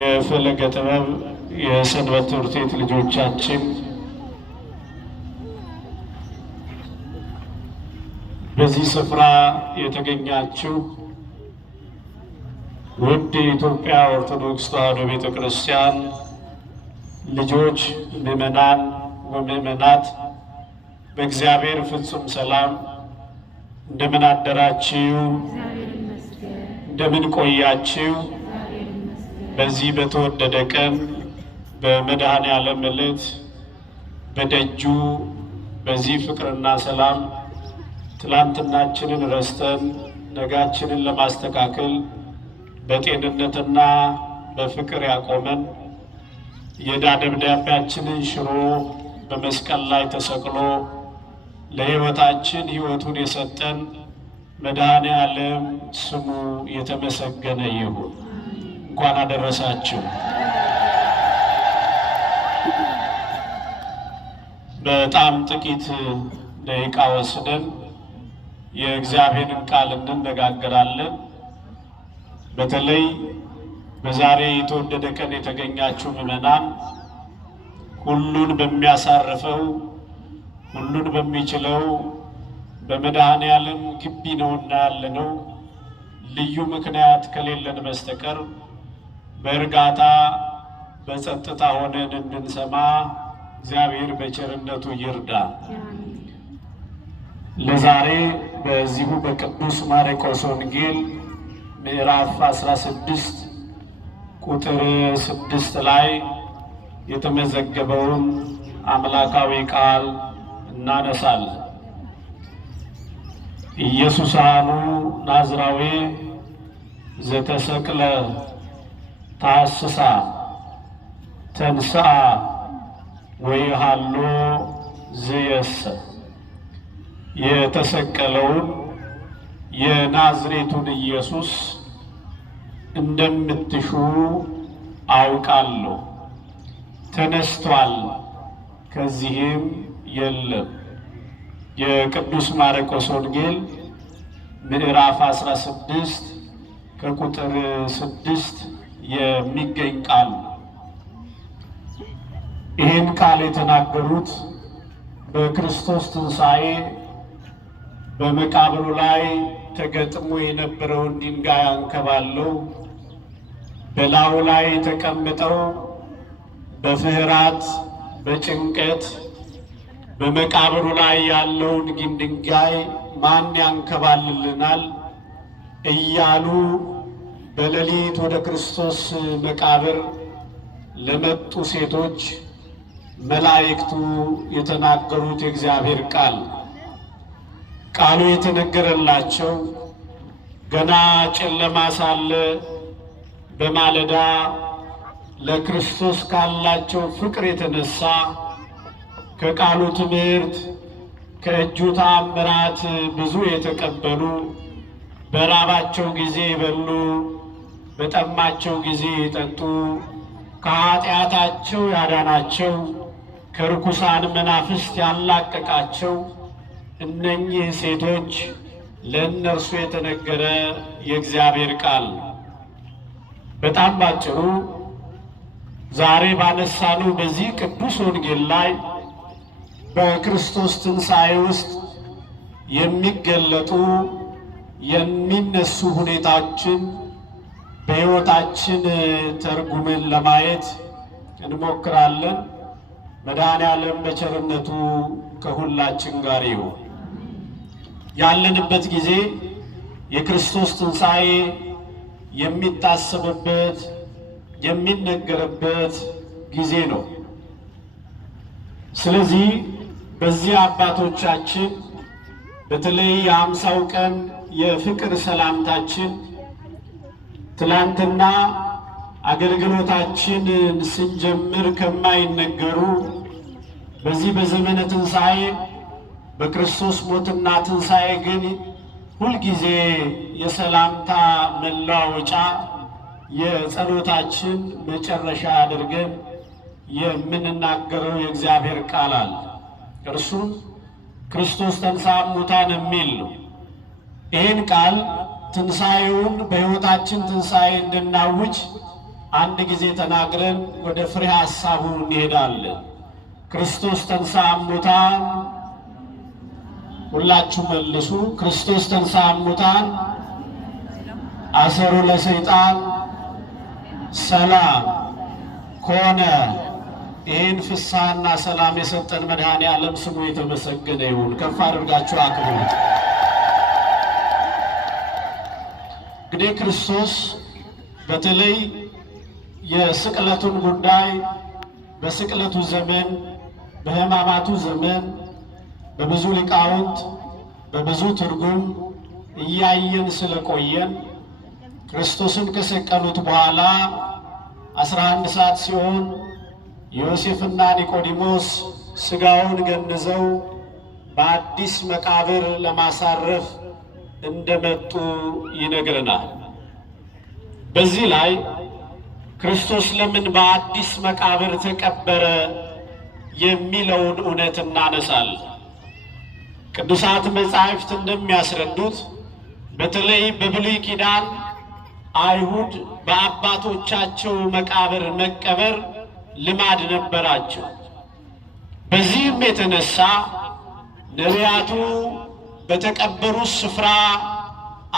የፈለገ ጥበብ የሰንበት ትምህርት ቤት ልጆቻችን በዚህ ስፍራ የተገኛችሁ ውድ የኢትዮጵያ ኦርቶዶክስ ተዋሕዶ ቤተ ክርስቲያን ልጆች፣ ምዕመናን ወምዕመናት በእግዚአብሔር ፍጹም ሰላም እንደምን አደራችሁ? እንደምን ቆያችሁ? በዚህ በተወደደ ቀን በመድኃኔዓለም ዕለት በደጁ በዚህ ፍቅርና ሰላም ትላንትናችንን ረስተን ነጋችንን ለማስተካከል በጤንነትና በፍቅር ያቆመን የዕዳ ደብዳቤያችንን ሽሮ በመስቀል ላይ ተሰቅሎ ለሕይወታችን ሕይወቱን የሰጠን መድኃኔዓለም ስሙ የተመሰገነ ይሁን። እንኳን አደረሳችሁ። በጣም ጥቂት ደቂቃ ወስደን የእግዚአብሔርን ቃል እንነጋገራለን። በተለይ በዛሬ የተወደደ ቀን የተገኛችሁ ምዕመናን ሁሉን በሚያሳርፈው ሁሉን በሚችለው በመድኃኔዓለም ግቢ ነውና ያለነው ልዩ ምክንያት ከሌለን በስተቀር በእርጋታ በጸጥታ ሆነን እንድንሰማ እግዚአብሔር በቸርነቱ ይርዳ። ለዛሬ በዚሁ በቅዱስ ማርቆስ ወንጌል ምዕራፍ 16 ቁጥር 6 ላይ የተመዘገበውን አምላካዊ ቃል እናነሳለን። ኢየሱሳኑ ናዝራዊ ዘተሰቅለ ታስሳ ተንሥአ ወይሃሎ ዝየሰ የተሰቀለውን የናዝሬቱን ኢየሱስ እንደምትሹ አውቃለሁ፣ ተነስቷል፣ ከዚህም የለም። የቅዱስ ማርቆስ ወንጌል ምዕራፍ 16 ከቁጥር 6 የሚገኝ ቃል። ይህን ቃል የተናገሩት በክርስቶስ ትንሣኤ በመቃብሩ ላይ ተገጥሞ የነበረውን ድንጋይ አንከባለው በላዩ ላይ ተቀምጠው በፍርሃት በጭንቀት በመቃብሩ ላይ ያለውን ድንጋይ ማን ያንከባልልናል እያሉ በሌሊት ወደ ክርስቶስ መቃብር ለመጡ ሴቶች መላእክቱ የተናገሩት የእግዚአብሔር ቃሉ የተነገረላቸው ገና ጨለማ ሳለ በማለዳ ለክርስቶስ ካላቸው ፍቅር የተነሳ ከቃሉ ትምህርት ከእጁ ተአምራት ብዙ የተቀበሉ በራባቸው ጊዜ የበሉ በጠማቸው ጊዜ የጠጡ ከኃጢአታቸው ያዳናቸው ከርኩሳን መናፍስት ያላቀቃቸው እነኚህ ሴቶች ለእነርሱ የተነገረ የእግዚአብሔር ቃል። በጣም ባጭሩ ዛሬ ባነሳነው በዚህ ቅዱስ ወንጌል ላይ በክርስቶስ ትንሣኤ ውስጥ የሚገለጡ የሚነሱ ሁኔታዎችን በሕይወታችን ተርጉመን ለማየት እንሞክራለን። መድኃኔዓለም በቸርነቱ ከሁላችን ጋር ይሁን። ያለንበት ጊዜ የክርስቶስ ትንሣኤ የሚታሰብበት የሚነገርበት ጊዜ ነው። ስለዚህ በዚህ አባቶቻችን በተለይ የ50ው ቀን የፍቅር ሰላምታችን ትላንትና አገልግሎታችንን ስንጀምር ከማይነገሩ በዚህ በዘመነ ትንሣኤ በክርስቶስ ሞትና ትንሣኤ ግን ሁልጊዜ የሰላምታ መለዋወጫ የጸሎታችን መጨረሻ አድርገን የምንናገረው የእግዚአብሔር ቃል አለ። እርሱም ክርስቶስ ተንሥአ እሙታን የሚል ነው። ይህን ቃል ትንሣኤውን በሕይወታችን ትንሣኤ እንድናውጅ አንድ ጊዜ ተናግረን ወደ ፍሬ ሐሳቡ እንሄዳለን። ክርስቶስ ተንሥአ እሙታን፣ ሁላችሁ መልሱ። ክርስቶስ ተንሥአ እሙታን አሰሮ ለሰይጣን ሰላም ኮነ። ይህን ፍስሐና ሰላም የሰጠን መድኃኔ ዓለም ስሙ የተመሰገነ ይሁን። ከፍ አድርጋችሁ አክብሩት። እንግዲህ ክርስቶስ በተለይ የስቅለቱን ጉዳይ በስቅለቱ ዘመን በሕማማቱ ዘመን በብዙ ሊቃውንት በብዙ ትርጉም እያየን ስለቆየን ክርስቶስን ከሰቀሉት በኋላ 11 ሰዓት ሲሆን ዮሴፍና ኒቆዲሞስ ሥጋውን ገንዘው በአዲስ መቃብር ለማሳረፍ እንደመጡ ይነግረናል። በዚህ ላይ ክርስቶስ ለምን በአዲስ መቃብር ተቀበረ የሚለውን እውነት እናነሳለን። ቅዱሳት መጻሕፍት እንደሚያስረዱት በተለይ በብሉይ ኪዳን አይሁድ በአባቶቻቸው መቃብር መቀበር ልማድ ነበራቸው። በዚህም የተነሳ ነቢያቱ በተቀበሩት ስፍራ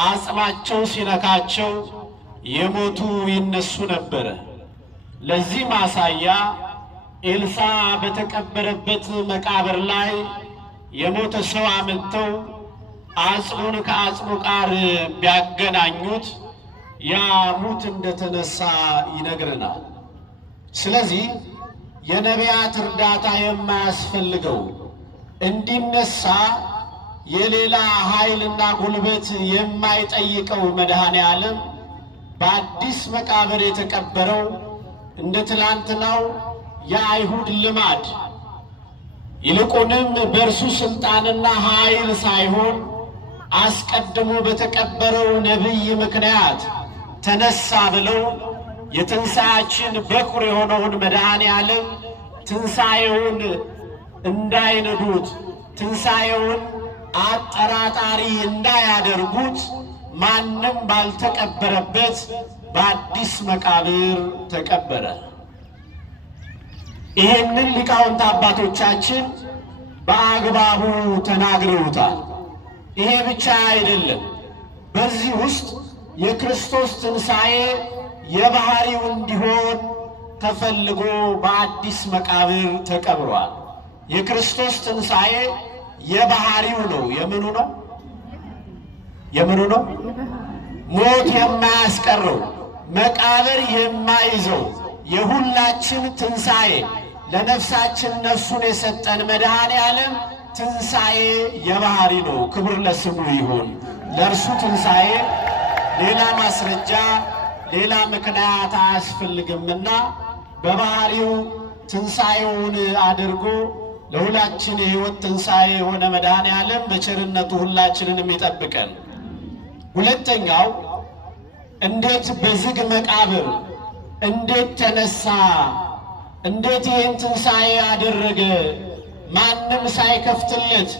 አጽማቸው ሲነካቸው የሞቱ ይነሱ ነበረ። ለዚህ ማሳያ ኤልሳ በተቀበረበት መቃብር ላይ የሞተ ሰው አመጥተው አጽሙን ከአጽሙ ጋር ቢያገናኙት ያ ሙት እንደተነሳ ይነግረናል። ስለዚህ የነቢያት እርዳታ የማያስፈልገው እንዲነሳ የሌላ ኃይልና ጉልበት የማይጠይቀው መድኃኔ ዓለም በአዲስ መቃብር የተቀበረው እንደ ትላንትናው የአይሁድ ልማድ ይልቁንም በእርሱ ስልጣንና ኃይል ሳይሆን አስቀድሞ በተቀበረው ነቢይ ምክንያት ተነሳ ብለው የትንሣኤያችን በኩር የሆነውን መድኃኔ ዓለም ትንሣኤውን እንዳይነዱት፣ ትንሣኤውን አጠራጣሪ እንዳያደርጉት ማንም ባልተቀበረበት በአዲስ መቃብር ተቀበረ። ይህንን ሊቃውንት አባቶቻችን በአግባቡ ተናግረውታል። ይሄ ብቻ አይደለም። በዚህ ውስጥ የክርስቶስ ትንሣኤ የባህሪው እንዲሆን ተፈልጎ በአዲስ መቃብር ተቀብሯል። የክርስቶስ ትንሣኤ የባህሪው ነው። የምኑ ነው? የምኑ ነው? ሞት የማያስቀረው መቃብር የማይዘው የሁላችን ትንሣኤ ለነፍሳችን ነፍሱን የሰጠን መድኃኔ ዓለም ትንሣኤ የባህሪ ነው። ክብር ለስሙ ይሁን። ለእርሱ ትንሣኤ ሌላ ማስረጃ ሌላ ምክንያት አያስፈልግምና በባህሪው ትንሣኤውን አድርጎ ለሁላችን የሕይወት ትንሣኤ የሆነ መድኃኔ ዓለም በቸርነቱ ሁላችንንም ይጠብቀን። ሁለተኛው እንዴት በዝግ መቃብር እንዴት ተነሳ? እንዴት ይህን ትንሣኤ አደረገ? ማንም ሳይከፍትለት፣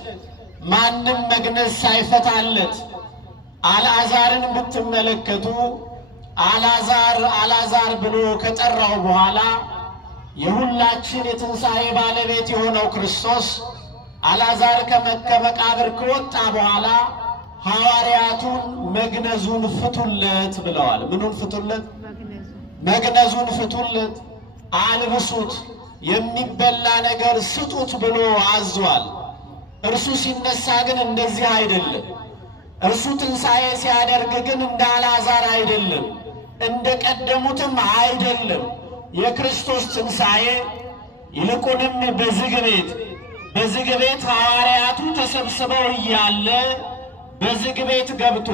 ማንም መግነዝ ሳይፈታለት። አልዓዛርን ብትመለከቱ አልዓዛር አልዓዛር ብሎ ከጠራው በኋላ የሁላችን የትንሣኤ ባለቤት የሆነው ክርስቶስ አልዓዛር ከመቃብር ከወጣ በኋላ ሐዋርያቱን መግነዙን ፍቱለት ብለዋል። ምኑን ፍቱለት? መግነዙን ፍቱለት፣ አልብሱት፣ የሚበላ ነገር ስጡት ብሎ አዟል። እርሱ ሲነሳ ግን እንደዚህ አይደለም። እርሱ ትንሣኤ ሲያደርግ ግን እንደ አልዓዛር አይደለም፣ እንደ ቀደሙትም አይደለም። የክርስቶስ ትንሣኤ ይልቁንም በዝግ ቤት ሐዋርያቱ ተሰብስበው እያለ በዝግ ቤት ገብቶ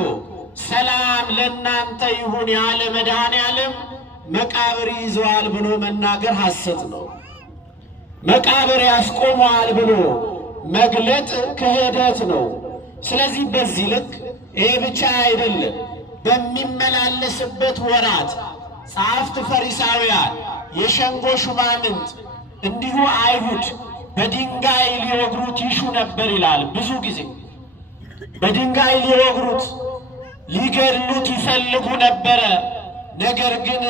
ሰላም ለእናንተ ይሁን ያለ መድኃኔ ዓለም መቃብር ይዘዋል ብሎ መናገር ሐሰት ነው። መቃብር ያስቆመዋል ብሎ መግለጥ ክህደት ነው። ስለዚህ በዚህ ልክ ይሄ ብቻ አይደለም። በሚመላለስበት ወራት ጸሐፍት ፈሪሳውያን፣ የሸንጎ ሹማምንት እንዲሁ አይሁድ በድንጋይ ሊወግሩት ይሹ ነበር ይላል። ብዙ ጊዜ በድንጋይ ሊወግሩት ሊገድሉት ይፈልጉ ነበረ። ነገር ግን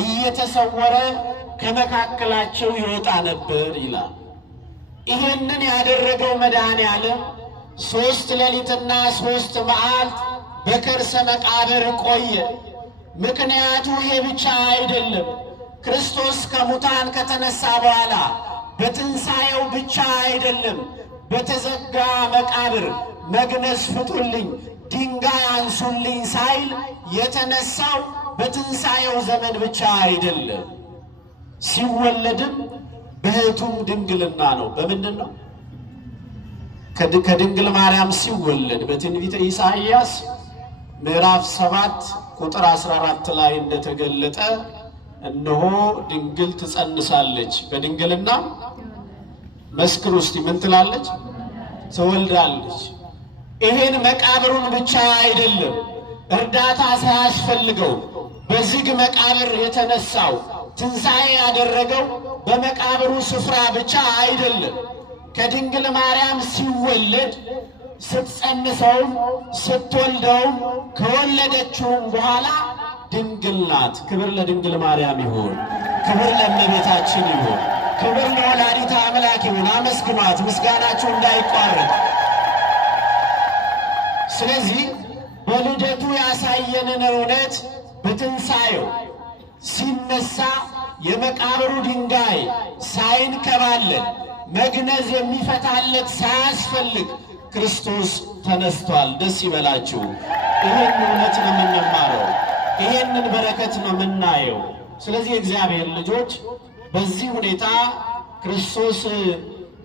እየተሰወረ ከመካከላቸው ይወጣ ነበር ይላል። ይህንን ያደረገው መድኃኔዓለም 3 ሌሊትና 3 መዓልት በከርሰ መቃብር ቆየ። ምክንያቱ ይሄ ብቻ አይደለም። ክርስቶስ ከሙታን ከተነሳ በኋላ በትንሣኤው ብቻ አይደለም። በተዘጋ መቃብር መግነዝ ፍቱልኝ፣ ድንጋይ አንሱልኝ ሳይል የተነሳው በትንሣኤው ዘመን ብቻ አይደለም። ሲወለድም በሕቱም ድንግልና ነው። በምንድን ነው? ከድንግል ማርያም ሲወለድ በትንቢተ ኢሳይያስ ምዕራፍ 7 ቁጥር 14 ላይ እንደተገለጠ እነሆ ድንግል ትጸንሳለች፣ በድንግልና መስክሩ እስቲ ምን ትላለች? ትወልዳለች። ይሄን መቃብሩን ብቻ አይደለም፣ እርዳታ ሳያስፈልገው በዝግ መቃብር የተነሳው ትንሣኤ ያደረገው በመቃብሩ ስፍራ ብቻ አይደለም። ከድንግል ማርያም ሲወለድ ስትጸንሰውም ስትወልደውም ከወለደችውም በኋላ ድንግል ናት። ክብር ለድንግል ማርያም ይሁን፣ ክብር ለእመቤታችን ይሁን፣ ክብር ለወላዲተ አምላክ ይሁን። አመስግኗት፣ ምስጋናችሁ እንዳይቋረጥ። ስለዚህ በልደቱ ያሳየንን እውነት በትንሣኤው ሲነሳ የመቃብሩ ድንጋይ ሳይንከባለል መግነዝ የሚፈታለት ሳያስፈልግ ክርስቶስ ተነስቷል። ደስ ይበላችሁ። ይህን እውነት ነው የምንማረው፣ ይህንን በረከት ነው የምናየው። ስለዚህ የእግዚአብሔር ልጆች በዚህ ሁኔታ ክርስቶስ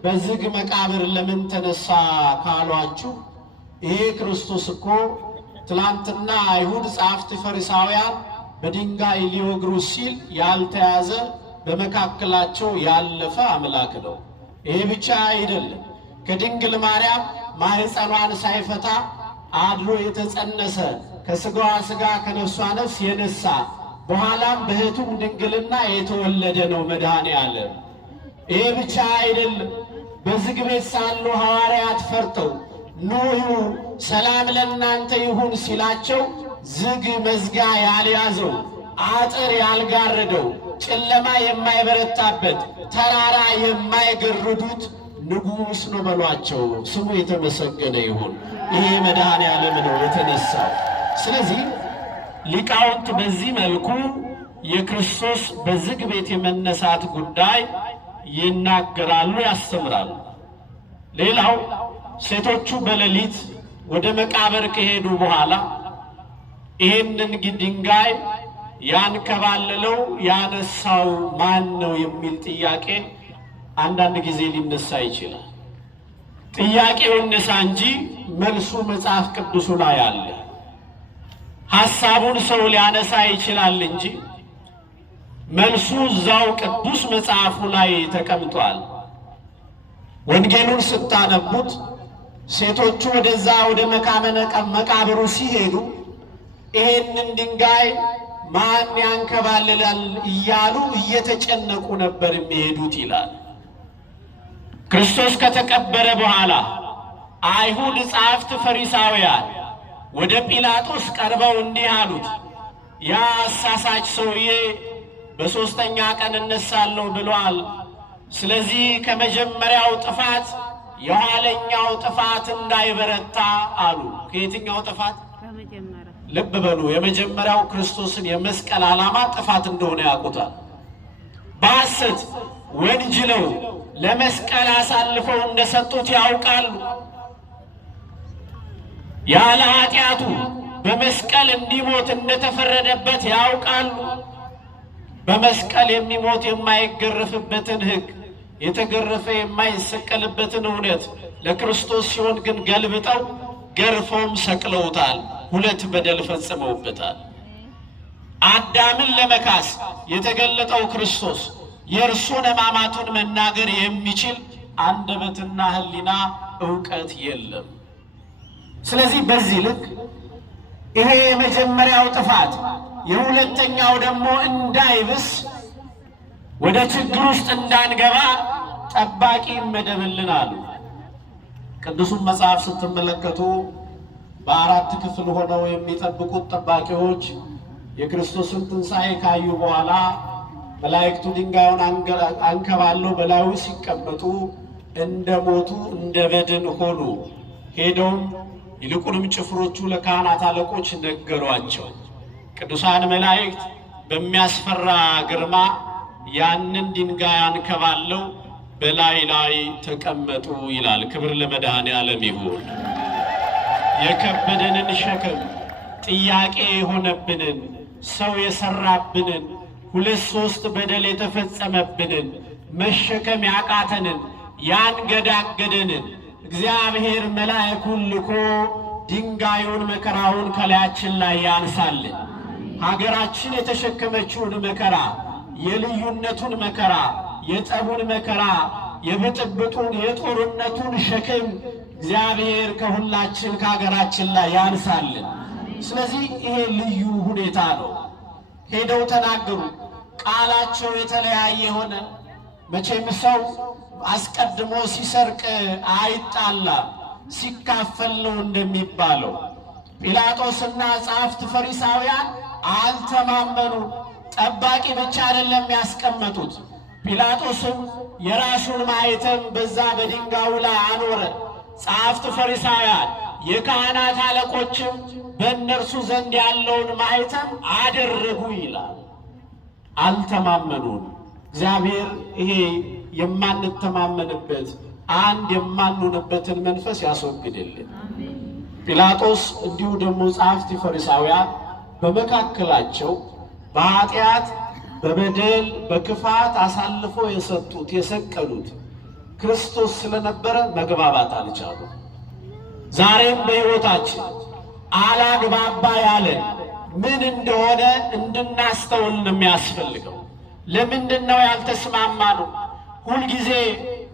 በዝግ መቃብር ለምን ተነሳ ካሏችሁ፣ ይሄ ክርስቶስ እኮ ትላንትና አይሁድ ጸሐፍት ፈሪሳውያን በድንጋይ ሊወግሩ ሲል ያልተያዘ በመካከላቸው ያለፈ አምላክ ነው። ይሄ ብቻ አይደለም። ከድንግል ማርያም ማኅፀኗን ሳይፈታ አድሮ የተጸነሰ ከሥጋዋ ሥጋ ከነፍሷ ነፍስ የነሳ በኋላም በሕቱም ድንግልና የተወለደ ነው መድኃኔዓለም። ይሄ ብቻ አይደለም። በዝግ ቤት ሳሉ ሐዋርያት ፈርተው ኑ ሰላም ለእናንተ ይሁን ሲላቸው ዝግ መዝጊያ ያልያዘው አጥር ያልጋረደው ጨለማ የማይበረታበት ተራራ የማይገርዱት ንጉሥ ነው በሏቸው። ስሙ የተመሰገነ ይሁን። ይሄ መድኃኔዓለም ነው የተነሳው። ስለዚህ ሊቃውንት በዚህ መልኩ የክርስቶስ በዝግ ቤት የመነሳት ጉዳይ ይናገራሉ፣ ያስተምራሉ። ሌላው ሴቶቹ በሌሊት ወደ መቃብር ከሄዱ በኋላ ይህንን ድንጋይ ያንከባለለው ያነሳው ማን ነው የሚል ጥያቄ አንዳንድ ጊዜ ሊነሳ ይችላል። ጥያቄው እነሳ እንጂ መልሱ መጽሐፍ ቅዱሱ ላይ አለ። ሐሳቡን ሰው ሊያነሳ ይችላል እንጂ መልሱ እዛው ቅዱስ መጽሐፉ ላይ ተቀምጧል። ወንጌሉን ስታነቡት ሴቶቹ ወደዛ ወደ መቃብሩ ሲሄዱ ይሄንን ድንጋይ ማን ያንከባልላል እያሉ እየተጨነቁ ነበር የሚሄዱት ይላል። ክርስቶስ ከተቀበረ በኋላ አይሁድ ጸሐፍት ፈሪሳውያን ወደ ጲላጦስ ቀርበው እንዲህ አሉት፣ ያ አሳሳች ሰውዬ በሦስተኛ ቀን እነሳለሁ ብሏል። ስለዚህ ከመጀመሪያው ጥፋት የኋለኛው ጥፋት እንዳይበረታ አሉ። ከየትኛው ጥፋት? ልብ በሉ። የመጀመሪያው ክርስቶስን የመስቀል ዓላማ ጥፋት እንደሆነ ያውቁታል። በሐሰት ወንጅለው ለመስቀል አሳልፈው እንደሰጡት ያውቃሉ። ያለ ኃጢአቱ በመስቀል እንዲሞት እንደተፈረደበት ያውቃሉ። በመስቀል የሚሞት የማይገረፍበትን ሕግ የተገረፈ የማይሰቀልበትን እውነት ለክርስቶስ ሲሆን ግን ገልብጠው ገርፈውም ሰቅለውታል። ሁለት በደል ፈጽመውበታል። አዳምን ለመካስ የተገለጠው ክርስቶስ የእርሱን ሕማማቱን መናገር የሚችል አንደበትና ሕሊና ዕውቀት የለም። ስለዚህ በዚህ ልክ ይሄ የመጀመሪያው ጥፋት የሁለተኛው ደግሞ እንዳይብስ ወደ ችግር ውስጥ እንዳንገባ ጠባቂ ይመደብልን አሉ። ቅዱሱን መጽሐፍ ስትመለከቱ በአራት ክፍል ሆነው የሚጠብቁት ጠባቂዎች የክርስቶስን ትንሣኤ ካዩ በኋላ መላእክቱ ድንጋዩን አንከባለው በላዩ ሲቀመጡ እንደ ሞቱ እንደ በድን ሆኑ። ሄደውም ይልቁንም ጭፍሮቹ ለካህናት አለቆች ነገሯቸው። ቅዱሳን መላእክት በሚያስፈራ ግርማ ያንን ድንጋይ አንከባለው በላይ ላይ ተቀመጡ ይላል። ክብር ለመድኃኔዓለም ይሁን። የከበደንን ሸክም ጥያቄ የሆነብንን ሰው የሰራብንን 2-3 በደል የተፈጸመብንን መሸከም ያቃተንን ያንገዳገደንን እግዚአብሔር መላእክቱን ልኮ ድንጋዩን መከራውን ከላያችን ላይ ያንሳልን። ሀገራችን የተሸከመችውን መከራ፣ የልዩነቱን መከራ፣ የጠቡን መከራ፣ የብጥብጡን የጦርነቱን ሸክም እግዚአብሔር ከሁላችን ከሀገራችን ላይ ያንሳልን። ስለዚህ ይሄ ልዩ ሁኔታ ነው። ሄደው ተናገሩ። ቃላቸው የተለያየ ሆነ። መቼም ሰው አስቀድሞ ሲሰርቅ አይጣላም፣ ሲካፈል ነው እንደሚባለው። ጲላጦስና ጸሐፍት ፈሪሳውያን አልተማመኑ። ጠባቂ ብቻ አይደለም ያስቀመጡት። ጲላጦስም የራሱን ማኅተም በዛ በድንጋዩ ላይ አኖረ። ጸሐፍት ፈሪሳውያን የካህናት አለቆችም በእነርሱ ዘንድ ያለውን ማኅተም አደረጉ ይላል። አልተማመኑን። እግዚአብሔር ይሄ የማንተማመንበት አንድ የማንሆንበትን መንፈስ ያስወግድልን። ጲላጦስ እንዲሁ ደግሞ ጸሐፍት ፈሪሳውያን በመካከላቸው በኃጢአት በበደል በክፋት አሳልፎ የሰጡት የሰቀሉት ክርስቶስ ስለነበረ መግባባት አልቻሉ። ዛሬም በሕይወታችን አላግባባ ያለን ምን እንደሆነ እንድናስተውል ነው የሚያስፈልገው። ለምንድን ነው ያልተስማማነው? ሁልጊዜ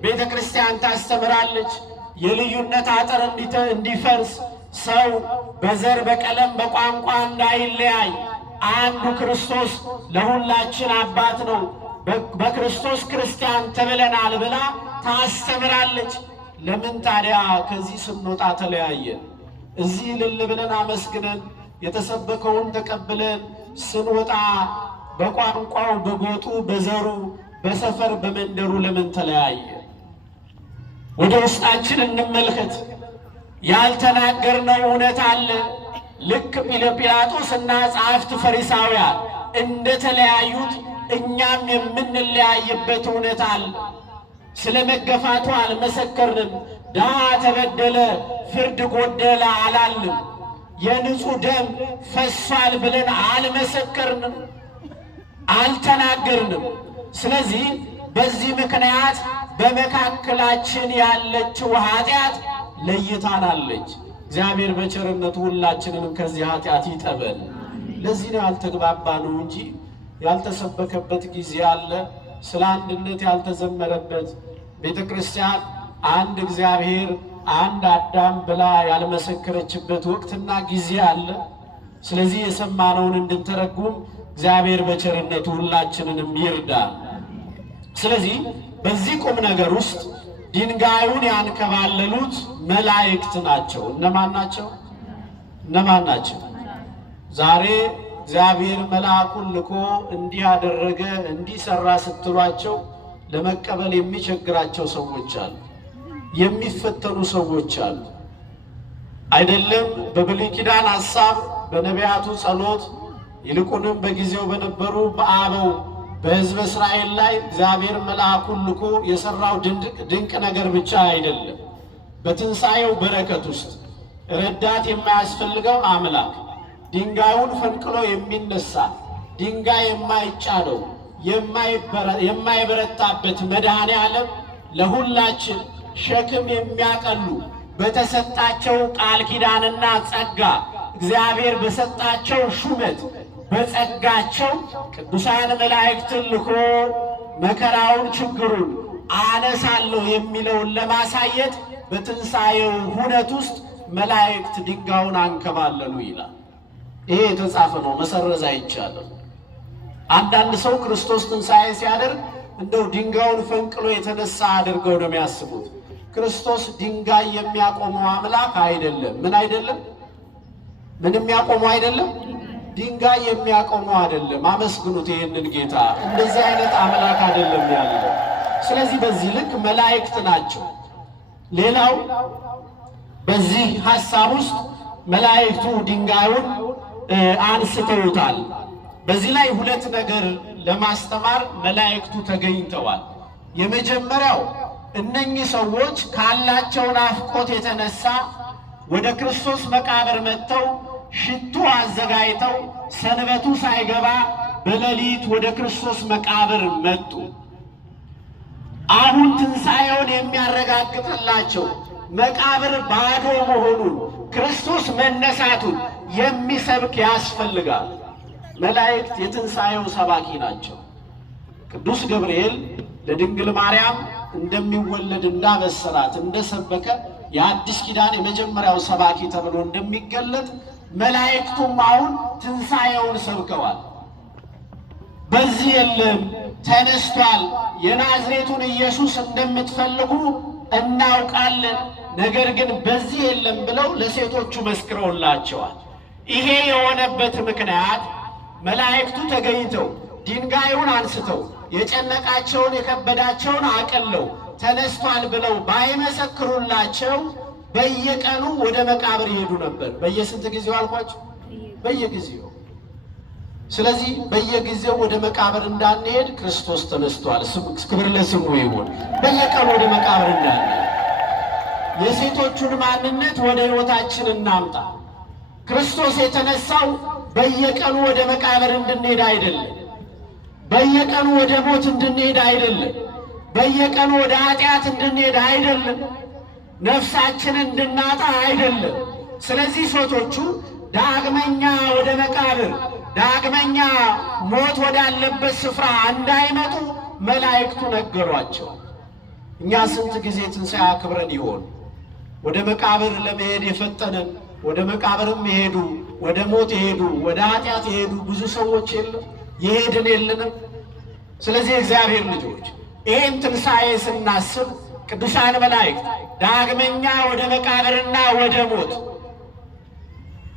ቤተ ክርስቲያን ታስተምራለች የልዩነት አጥር እንዲፈርስ፣ ሰው በዘር በቀለም በቋንቋ እንዳይለያይ፣ አንዱ ክርስቶስ ለሁላችን አባት ነው፣ በክርስቶስ ክርስቲያን ተብለናል ብላ ታስተምራለች። ለምን ታዲያ ከዚህ ስንወጣ ተለያየን? እዚህ እልል ብለን አመስግነን የተሰበከውን ተቀብለን ስንወጣ በቋንቋው በጎጡ በዘሩ በሰፈር በመንደሩ ለምን ተለያየ? ወደ ውስጣችን እንመልከት። ያልተናገርነው እውነት አለ። ልክ ጲላጦስ እና ጸሐፍት ፈሪሳውያን እንደተለያዩት እኛም የምንለያይበት እውነት አለ። ስለ መገፋቱ አልመሰከርንም። ድሃ ተበደለ፣ ፍርድ ጎደለ አላልንም። የንጹሕ ደም ፈሷል ብለን አልመሰከርንም፣ አልተናገርንም። ስለዚህ በዚህ ምክንያት በመካከላችን ያለችው ኃጢአት ለይታናለች። እግዚአብሔር በቸርነቱ ሁላችንንም ከዚህ ኃጢአት ይጠበል። ለዚህ ነው ያልተግባባ ነው እንጂ ያልተሰበከበት ጊዜ አለ። ስለ አንድነት ያልተዘመረበት ቤተ ክርስቲያን አንድ እግዚአብሔር አንድ አዳም ብላ ያልመሰከረችበት ወቅትና ጊዜ አለ። ስለዚህ የሰማነውን እንድንተረጉም እግዚአብሔር በቸርነቱ ሁላችንንም ይርዳል። ስለዚህ በዚህ ቁም ነገር ውስጥ ድንጋዩን ያንከባለሉት መላእክት ናቸው። እነማን ናቸው? እነማን ናቸው? ዛሬ እግዚአብሔር መልአኩን ልኮ እንዲህ አደረገ እንዲህ ሰራ ስትሏቸው ለመቀበል የሚቸግራቸው ሰዎች አሉ፣ የሚፈተኑ ሰዎች አሉ። አይደለም በብሉይ ኪዳን ሐሳብ በነቢያቱ ጸሎት፣ ይልቁንም በጊዜው በነበሩ በአበው በሕዝበ እስራኤል ላይ እግዚአብሔር መልአኩን ልኮ የሰራው ድንቅ ነገር ብቻ አይደለም። በትንሣኤው በረከት ውስጥ ረዳት የማያስፈልገው አምላክ ድንጋዩን ፈንቅሎ የሚነሳ ድንጋይ የማይጫነው የማይበረታበት መድኃኔ ዓለም ለሁላችን ሸክም የሚያቀሉ በተሰጣቸው ቃል ኪዳንና ጸጋ እግዚአብሔር በሰጣቸው ሹመት በጸጋቸው ቅዱሳን መላእክትን ልኮ መከራውን ችግሩን አነሳለሁ የሚለውን ለማሳየት በትንሣኤው ሁነት ውስጥ መላእክት ድንጋዩን አንከባለሉ ይላል። ይሄ የተጻፈ ነው፣ መሰረዝ አይቻልም። አንዳንድ ሰው ክርስቶስ ትንሣኤ ሲያደርግ እንደው ድንጋዩን ፈንቅሎ የተነሳ አድርገው ነው የሚያስቡት። ክርስቶስ ድንጋይ የሚያቆመው አምላክ አይደለም። ምን አይደለም? ምን የሚያቆመው አይደለም? ድንጋይ የሚያቆመው አይደለም። አመስግኑት ይህንን ጌታ። እንደዚህ አይነት አምላክ አይደለም ያለው። ስለዚህ በዚህ ልክ መላእክት ናቸው። ሌላው በዚህ ሐሳብ ውስጥ መላእክቱ ድንጋዩን አንስተውታል። በዚህ ላይ ሁለት ነገር ለማስተማር መላእክቱ ተገኝተዋል። የመጀመሪያው እነኚህ ሰዎች ካላቸው ናፍቆት የተነሳ ወደ ክርስቶስ መቃብር መጥተው ሽቱ አዘጋጅተው ሰንበቱ ሳይገባ በሌሊት ወደ ክርስቶስ መቃብር መጡ። አሁን ትንሣኤውን የሚያረጋግጥላቸው መቃብር ባዶ መሆኑን ክርስቶስ መነሳቱን የሚሰብክ ያስፈልጋል። መላእክት የትንሣኤው ሰባኪ ናቸው። ቅዱስ ገብርኤል ለድንግል ማርያም እንደሚወለድ እንዳበሰራት እንደሰበከ የአዲስ ኪዳን የመጀመሪያው ሰባኪ ተብሎ እንደሚገለጥ መላእክቱም አሁን ትንሣኤውን ሰብከዋል። በዚህ የለም ተነስቷል፣ የናዝሬቱን ኢየሱስ እንደምትፈልጉ እናውቃለን፣ ነገር ግን በዚህ የለም ብለው ለሴቶቹ መስክረውላቸዋል። ይሄ የሆነበት ምክንያት መላእክቱ ተገኝተው ድንጋዩን አንስተው የጨነቃቸውን የከበዳቸውን አቅለው ተነስቷል ብለው ባይመሰክሩላቸው በየቀኑ ወደ መቃብር ይሄዱ ነበር። በየስንት ጊዜው አልኳቸው? በየጊዜው። ስለዚህ በየጊዜው ወደ መቃብር እንዳንሄድ ክርስቶስ ተነስቷል፣ ክብር ለስሙ ይሁን። በየቀኑ ወደ መቃብር እንዳንሄድ የሴቶቹን ማንነት ወደ ሕይወታችን እናምጣ። ክርስቶስ የተነሳው በየቀኑ ወደ መቃብር እንድንሄድ አይደለም። በየቀኑ ወደ ሞት እንድንሄድ አይደለም። በየቀኑ ወደ ኃጢአት እንድንሄድ አይደለም። ነፍሳችንን እንድናጣ አይደለም። ስለዚህ ሴቶቹ ዳግመኛ ወደ መቃብር ዳግመኛ ሞት ወዳለበት ስፍራ እንዳይመጡ መላእክቱ ነገሯቸው። እኛ ስንት ጊዜ ትንሣኤ አክብረን ይሆን? ወደ መቃብር ለመሄድ የፈጠነን ወደ መቃብርም የሄዱ ወደ ሞት የሄዱ ወደ ኃጢአት የሄዱ ብዙ ሰዎች የለም? የሄድን የለንም? ስለዚህ እግዚአብሔር ልጆች ይህን ትንሣኤ ስናስብ ቅዱሳን መላእክት ዳግመኛ ወደ መቃብርና ወደ ሞት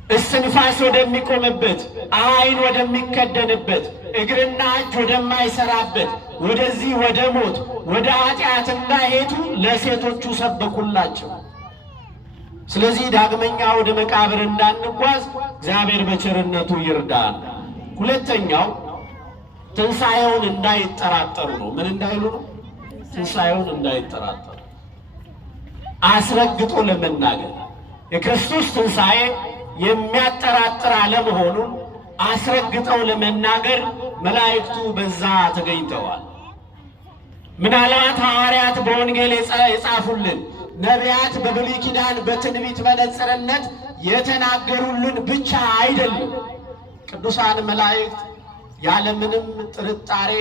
እስትንፋስ ወደሚቆምበት ዓይን ወደሚከደንበት እግርና እጅ ወደማይሰራበት ወደዚህ ወደ ሞት ወደ ኃጢአት እንዳይሄዱ ለሴቶቹ ሰበኩላቸው። ስለዚህ ዳግመኛ ወደ መቃብር እንዳንጓዝ እግዚአብሔር በቸርነቱ ይርዳን። ሁለተኛው ትንሣኤውን እንዳይጠራጠሩ ነው። ምን እንዳይሉ ነው? ትንሣኤውን እንዳይጠራጠሩ አስረግጦ ለመናገር የክርስቶስ ትንሣኤ የሚያጠራጥር አለመሆኑን አስረግጠው ለመናገር መላእክቱ በዛ ተገኝተዋል። ምናልባት ሐዋርያት በወንጌል የጻፉልን ነቢያት በብሉይ ኪዳን በትንቢት መነጽርነት የተናገሩልን ብቻ አይደለም። ቅዱሳን መላእክት ያለምንም ጥርጣሬ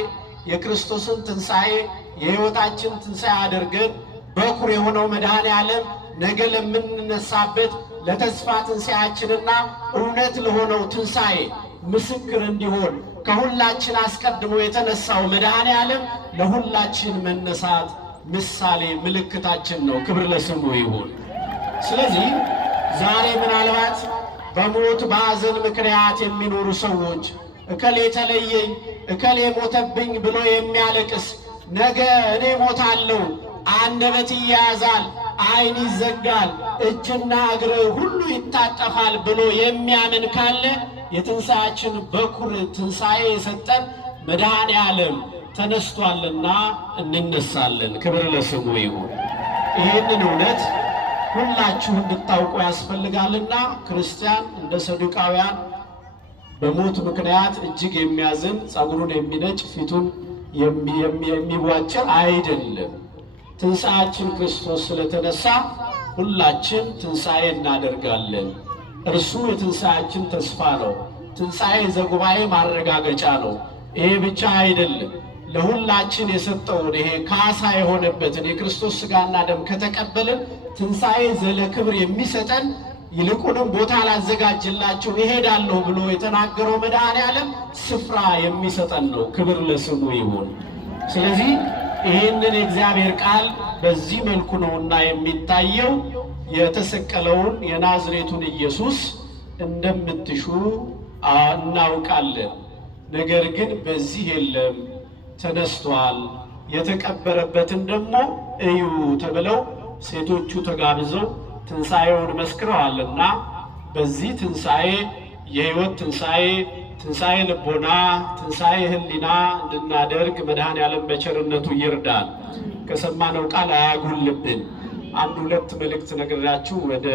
የክርስቶስን ትንሣኤ የሕይወታችን ትንሣኤ አድርገን በኩር የሆነው መድኃኔ ዓለም ነገ ለምንነሳበት ለተስፋ ትንሣኤያችንና እውነት ለሆነው ትንሣኤ ምስክር እንዲሆን ከሁላችን አስቀድሞ የተነሳው መድኃኔ ዓለም ለሁላችን መነሳት ምሳሌ ምልክታችን ነው። ክብር ለስሙ ይሁን። ስለዚህ ዛሬ ምናልባት በሞት በሐዘን ምክንያት የሚኖሩ ሰዎች እከሌ ተለየኝ፣ እከሌ ሞተብኝ ብሎ የሚያለቅስ ነገ እኔ ሞታለሁ፣ አንደበት ይያዛል፣ ዓይን ይዘጋል፣ እጅና እግር ሁሉ ይታጠፋል ብሎ የሚያምን ካለ የትንሣኤያችን በኩር ትንሣኤ የሰጠን መድኃኔ ዓለም ተነስቷልና እንነሳለን። ክብር ለስሙ ይሁን። ይህንን እውነት ሁላችሁ እንድታውቁ ያስፈልጋልና ክርስቲያን እንደ ሰዱቃውያን በሞት ምክንያት እጅግ የሚያዝን ጸጉሩን የሚነጭ ፊቱን የሚቧጭር አይደለም። ትንሣኤያችን ክርስቶስ ስለተነሳ ሁላችን ትንሣኤ እናደርጋለን። እርሱ የትንሣኤያችን ተስፋ ነው። ትንሣኤ ዘጉባኤ ማረጋገጫ ነው። ይሄ ብቻ አይደለም። ለሁላችን የሰጠውን ይሄ ካሳ የሆነበትን የክርስቶስ ሥጋና ደም ከተቀበልን ትንሣኤ ዘለክብር የሚሰጠን ይልቁንም ቦታ ላዘጋጅላችሁ እሄዳለሁ ብሎ የተናገረው መድኃኔ ዓለም ስፍራ የሚሰጠን ነው። ክብር ለስሙ ይሁን። ስለዚህ ይህንን የእግዚአብሔር ቃል በዚህ መልኩ ነውና የሚታየው የተሰቀለውን የናዝሬቱን ኢየሱስ እንደምትሹ እናውቃለን። ነገር ግን በዚህ የለም ተነስቷል፣ የተቀበረበትን ደግሞ እዩ ተብለው ሴቶቹ ተጋብዘው ትንሣኤውን መስክረዋልና በዚህ ትንሣኤ የሕይወት ትንሣኤ፣ ትንሣኤ ልቦና፣ ትንሣኤ ሕሊና እንድናደርግ መድኃኔዓለም በቸርነቱ ይርዳል። ከሰማነው ቃል አያጉልብን። አንድ ሁለት መልእክት ነግራችሁ ወደ